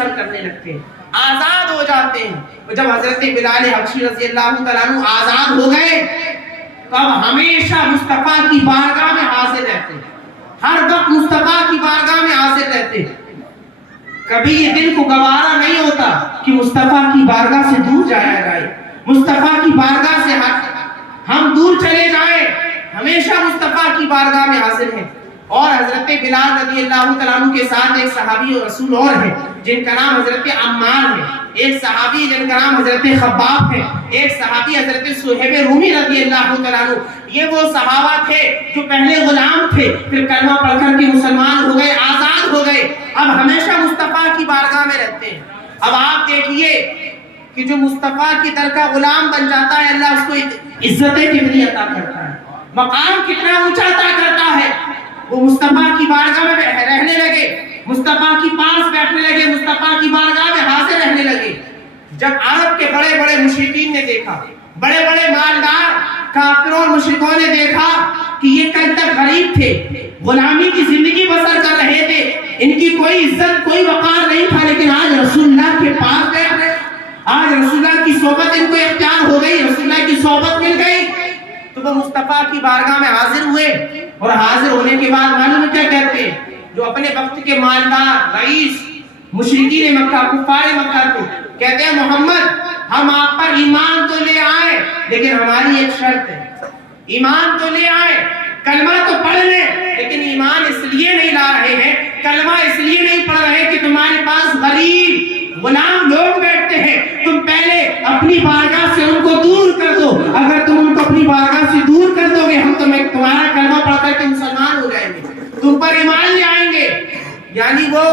بسر کرنے لگتے ہیں، آزاد ہو جاتے ہیں. اور جب حضرت بلال حبشی رضی اللہ تعالیٰ عنہ آزاد ہو گئے تو اب ہمیشہ مصطفیٰ کی بارگاہ میں حاضر رہتے ہیں، ہر وقت مصطفیٰ کی بارگاہ میں حاضر رہتے ہیں. کبھی یہ دل کو گوارا نہیں ہوتا کہ مصطفیٰ کی بارگاہ سے دور جایا جائے، مصطفیٰ کی بارگاہ سے ہم دور چلے جائیں. ہمیشہ مصطفیٰ کی بارگاہ میں حاضر ہیں. اور حضرت بلال رضی اللہ تعالیٰ عنہ کے ساتھ ایک صحابی اور رسول اور ہیں جن کا نام حضرت عمار ہے، ایک صحابی جن کا نام حضرت خباب ہے، ایک صحابی حضرت صہیب رومی رضی اللہ تعالیٰ عنہ. یہ وہ صحابہ تھے جو پہلے غلام تھے، پھر کلمہ پڑھ کر کے مسلمان ہو گئے، آزاد ہو گئے، اب ہمیشہ مصطفیٰ کی بارگاہ میں رہتے ہیں. اب آپ دیکھیے کہ جو مصطفیٰ کی در کا غلام بن جاتا ہے، اللہ اس کو عزتیں کتنی عطا کرتا ہے، مقام کتنا اونچا عطا کرتا ہے. وہ مصطفیٰ کی بارگاہ میں رہنے لگے، مصطفیٰ کی پاس بیٹھنے لگے، مصطفیٰ کی بارگاہ میں حاضر رہنے لگے. جب عرب کے بڑے بڑے مشرکین نے دیکھا، بڑے بڑے مالدار کافروں اور مشرکوں نے دیکھا کہ یہ کل تک غریب تھے، غلامی کی زندگی بسر کر رہے تھے، ان کی کوئی عزت کوئی وقار نہیں تھا، لیکن آج رسول اللہ کے پاس بیٹھ رہے، آج رسول اللہ کی صحبت ان کو اختیار ہو گئی، رسول اللہ کی صحبت مل گئی، تو وہ مصطفیٰ کی بارگاہ میں حاضر ہوئے. اور حاضر ہونے کے بعد معلوم کیا کہتے ہیں؟ جو اپنے وقت کے مالدار رئیس مشرکین مکہ کفار مکہ کو کہتے ہیں محمد ہم آپ پر ایمان تو لے آئے لیکن ہماری ایک شرط ہے. ایمان تو لے آئے، کلمہ تو پڑھ لیں، لیکن ایمان اس لیے نہیں لا رہے ہیں، کلمہ اس لیے نہیں پڑھ رہے کہ تمہارے پاس غریب غلام لوگ بیٹھتے ہیں، تم پہلے اپنی بارگاہ سے ان کو دور کر دو. اگر تم ان کو اپنی بارگاہ سے دور کر دو گے ہم تمہارا کلمہ پڑھ کر کے مسلمان ہو جائیں گے، تم پر ایمان لے آئیں گے. یعنی وہ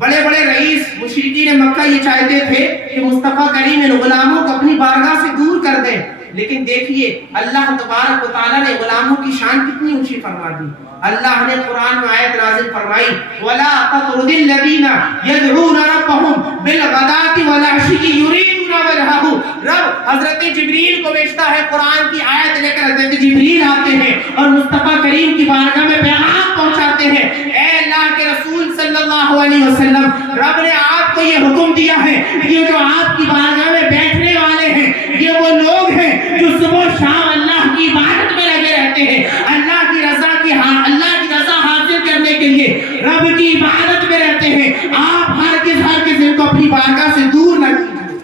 بڑے بڑے رئیس مشرکین مکہ یہ چاہتے تھے کہ مصطفیٰ کریم ان غلاموں کو اپنی بارگاہ سے دور کر دیں. لیکن دیکھیے اللہ تبارک و تعالیٰ نے غلاموں کی شان کتنی اونچی فرما دی. اللہ نے قرآن میں آیت نازل فرمائی وَلَا تَطْرُدِ الَّذِينَ يَدْعُونَ رَبَّهُمْ بِالْغَدَاةِ وَالْعَشِيِّ يُرِيدُونَ وَجْهَهُ. رب حضرت جبریل کو بھیجتا ہے، قرآن کی آیت لے کر حضرت جبریل آتے ہیں اور مصطفیٰ کریم کی بارگاہ میں پیغام پہنچاتے ہیں. اے اللہ کے رسول صلی اللہ علیہ وسلم، رب نے آپ کو یہ حکم دیا ہے یہ جو آپ کی بارگاہ میں بیٹھنے والے ہیں یہ وہ لوگ ہیں جو صبح و شام اللہ کی عبادت میں لگے رہتے ہیں، اللہ کی رضا حاصل کرنے کے لیے رب کی عبادت میں رہتے ہیں. آپ ہرگز ان کو اپنی بارگاہ سے دور نہ کیجیے،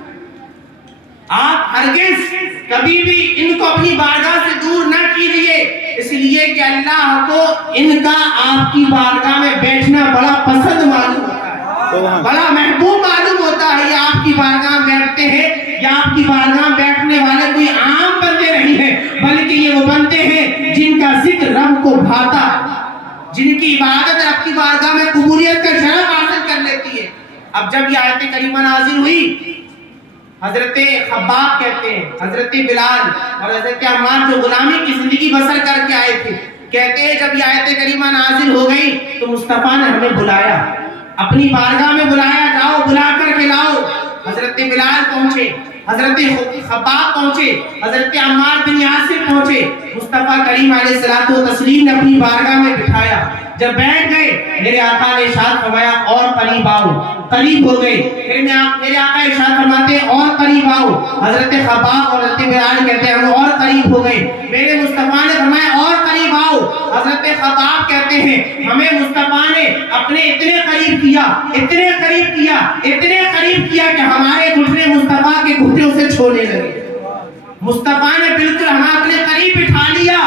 آپ ہرگز کبھی بھی ان کو اپنی بارگاہ سے دور نہ کیجیے، اس لیے کہ اللہ کو ان کا آپ کی بارگاہ میں بیٹھنا بڑا پسند معلوم ہوتا ہے، بڑا محبوب معلوم ہوتا ہے. یہ آپ کی بارگاہ میں بیٹھتے ہیں، یا آپ کی بارگاہ میں بیٹھنے والے کوئی عام بندے نہیں ہیں، بلکہ یہ وہ بندے ہیں جن کا ذکر رب کو بھاتا ہے، جن کی عبادت رب کی بارگاہ میں قبولیت کا شرف حاصل کر لیتی ہے. اب جب یہ آیت کریمہ نازل ہوئی، حضرت خباب کہتے ہیں حضرت بلال اور حضرت عمار جو غلامی کی زندگی بسر کر کے آئے تھے، کہتے ہیں جب یہ آیت کریمہ نازل ہو گئی تو مصطفیٰ نے ہمیں بلایا، اپنی بارگاہ میں بلایا، جاؤ بلا کر کے لاؤ. حضرت بلال پہنچے، حضرت خباب پہنچے، حضرت عمار بن یاسر پہنچے، مصطفیٰ کریم علیہ الصلوۃ والتسلیم نے اپنی بارگاہ میں بٹھایا. جب بیٹھ گئے میرے آقا نے ارشاد فرمایا اور قریب آؤ، قریب ہو گئے. پھر میرے آقا ارشاد فرماتے ہیں اور قریب آؤ. حضرت خباب اور حضرت بلال کہتے ہیں ہم اور قریب ہو گئے. میرے مصطفیٰ نے فرمایا اور قریب آؤ. حضرت خباب کہتے ہیں ہمیں مصطفیٰ نے اپنے اتنے قریب کیا، اتنے قریب کیا، اتنے قریب کیا کہ ہمارے گھٹنے مصطفیٰ کے گھٹنوں سے چھوڑنے لگے. مصطفیٰ نے بالکل ہمیں اپنے قریب بٹھا لیا،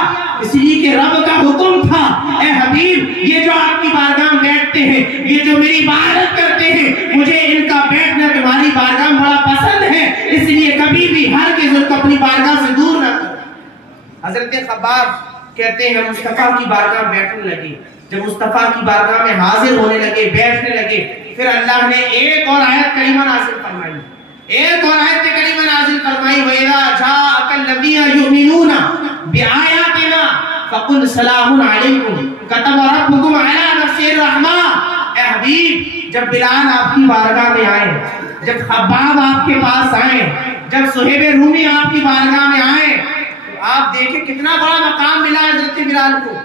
اس لیے کہ رب کا حکم تھا اے حبیب یہ جو آپ کی بارگاہ میں بیٹھتے ہیں، یہ جو میری عبادت کرتے ہیں، مجھے ان کا بیٹھنا تمہاری بارگاہ میں بڑا پسند ہے، اس لیے کبھی بھی ہرگز ان کو اپنی بارگاہ سے دور نہ کرو. حضرت خباب کہتے ہیں مصطفیٰ کی بارگاہ میں بیٹھنے لگے. جب مصطفیٰ کی بارگاہ میں حاضر ہونے لگے، بیٹھنے لگے، پھر اللہ نے ایک اور آیت کریمہ نازل فرمائی، ایک اور آیت کریمہ نازل فرمائی وَإِذَا جَاءَكَ الَّذِينَ يُؤْمِنُونَ بِآيَاتِنَا فَقُلْ سَلَامٌ عَلَيْكُمْ كَتَبَ رَبُّكُمْ عَلَى نَفْسِهِ الرَّحْمَةَ. اے حبیب جب بلال آپ کی بارگاہ میں آئے، جب خباب آپ کے پاس آئے، جب صہیب رومی آپ کی بارگاہ میں آئے، تو آپ دیکھیں کتنا بڑا مقام ملا حضرت بلال کو،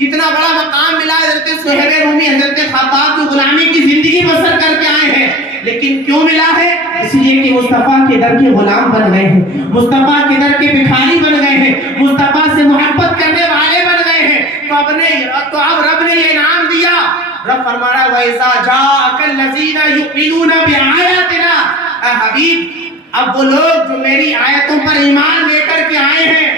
کتنا بڑا مقام ملا حضرت صہیب رومی، حضرت خباب جو غلامی کی زندگی بسر کر کے آئے ہیں، لیکن کیوں ملا ہے؟ اس لیے کہ مصطفیٰ کے در کے غلام بن گئے ہیں، مصطفیٰ کے در کے بھکاری بن گئے ہیں، مصطفیٰ سے محبت کرنے والے بن گئے ہیں۔ تو اب رب نے یہ انعام دیا، رب فرما رہا ہے وَإِذَا جَاءَكَ الَّذِينَ يُؤْمِنُونَ بِآيَاتِنَا، اے حبیب اب وہ لوگ جو میری آیتوں پر ایمان لے کر کے آئے ہیں،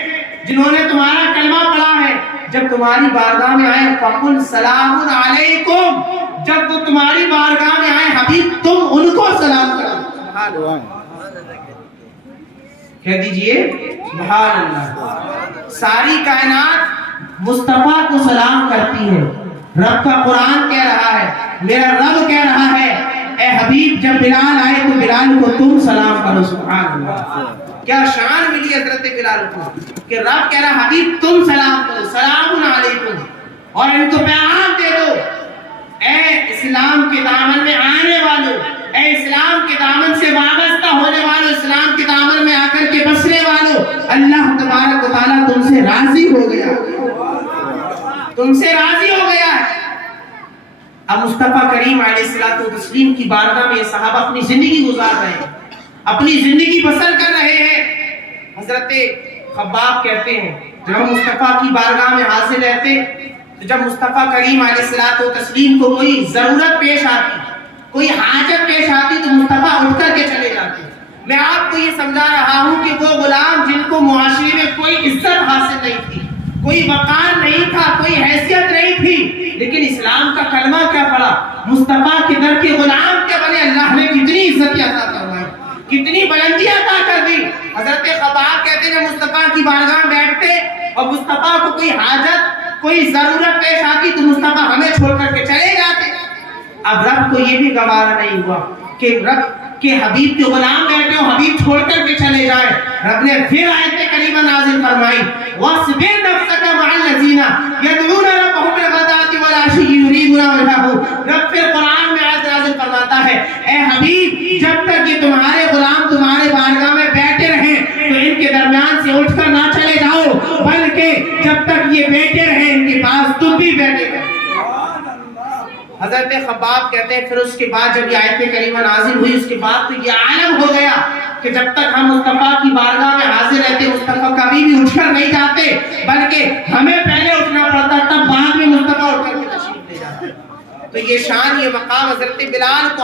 جنہوں نے تمہارا کلمہ پڑھا ہے، جب تمہاری بارگاہ میں آئے فَقُلْ سَلَامٌ عَلَيْكُمْ، جب وہ تمہاری بارگاہ میں آئے حبیب تم ان کو سلام کرو۔ سبحان اللہ، کہہ دیجئے سبحان اللہ۔ ساری کائنات مصطفیٰ کو سلام کرتی ہے۔ رب کا قرآن کہہ رہا ہے، میرا رب کہہ رہا ہے اے حبیب جب بلال آئے تو بلال کو تم سلام کرو۔ سبحان اللہ، کیا شان ملی حضرت بلال کو کہ رب کہہ رہا حبیب تم سلام کرو، سلام علیکم، اور ان کو پیغام دے دو اے اسلام کے دامن میں آنے والوں، اے اسلام کے دامن سے وابستہ ہونے والوں، اسلام کے دامن میں آ کر کے بسنے والوں، اللہ تبارک و تعالیٰ تم سے راضی ہو گیا، تم سے راضی ہو گیا ہے۔ اب مصطفیٰ کریم علیہ الصلوۃ والتسلیم کی بارگاہ میں یہ صحابہ اپنی زندگی گزار رہے ہیں، اپنی زندگی بسر کر رہے ہیں۔ حضرت خباب کہتے ہیں جب ہم مصطفیٰ کی بارگاہ میں حاضر رہتے تو جب مصطفیٰ کریم علیہ الصلوۃ والتسلیم کو کوئی ضرورت پیش آتی، کوئی حاجت پیش آتی تو مصطفیٰ اٹھ کر کے چلے جاتے۔ میں آپ کو یہ سمجھا رہا ہوں کہ وہ غلام جن کو معاشرے میں کوئی عزت حاصل نہیں تھی، کوئی وقار نہیں تھا، کوئی حیثیت نہیں تھی، لیکن اسلام کا کلمہ کیا پڑا، مصطفیٰ کے در کے غلام کے بنے، اللہ نے کتنی عزت عطا فرمائی، کتنی بلندی عطا کر دی۔ حضرت خباب کہتے ہیں مصطفیٰ کی بارگاہ میں بیٹھتے اور مصطفیٰ کو کوئی حاجت کوئی ضرورت پیش آتی تو مصطفیٰ ہمیں چھوڑ کر کے چلے جاتے۔ اب رب کو یہ بھی گوارا نہیں ہوا کہ رب کے حبیب کے غلام بیٹھے ہو، حبیب چھوڑ کر کے چلے جائیں۔ رب نے پھر آیت کریمہ نازل فرمائی وَاصْبِرْ نَفْسَكَ مَعَ الَّذِينَ يَدْعُونَ رَبَّهُمْ بِالْغَدَاةِ وَالْعَشِيِّ يُرِيدُونَ وَجْهَهُ۔ رب پھر قرآن میں آیت نازل فرماتا ہے اے حبیب جب تک یہ تمہارے غلام تمہارے بارگاہ میں بیٹھے رہیں تو ان کے درمیان سے اٹھ کر نہ چلے جاؤ، بلکہ جب تک یہ بیٹھے رہیں ان کے پاس تم بھی بیٹھے رہیں۔ حضرت خباب کہتے ہیں پھر اس کے بعد جب یہ آیت کریمہ نازل ہوئی اس کے بعد تو یہ عالم ہو گیا کہ جب تک ہم مصطفیٰ کی بارگاہ میں حاضر رہتے مصطفیٰ کبھی بھی اٹھ کر نہیں جاتے، بلکہ ہمیں پہلے اٹھنا پڑتا تب بعد میں مصطفیٰ اٹھ کر کے تشریف لے جاتے۔ تو یہ شان یہ مقام حضرت بلال کو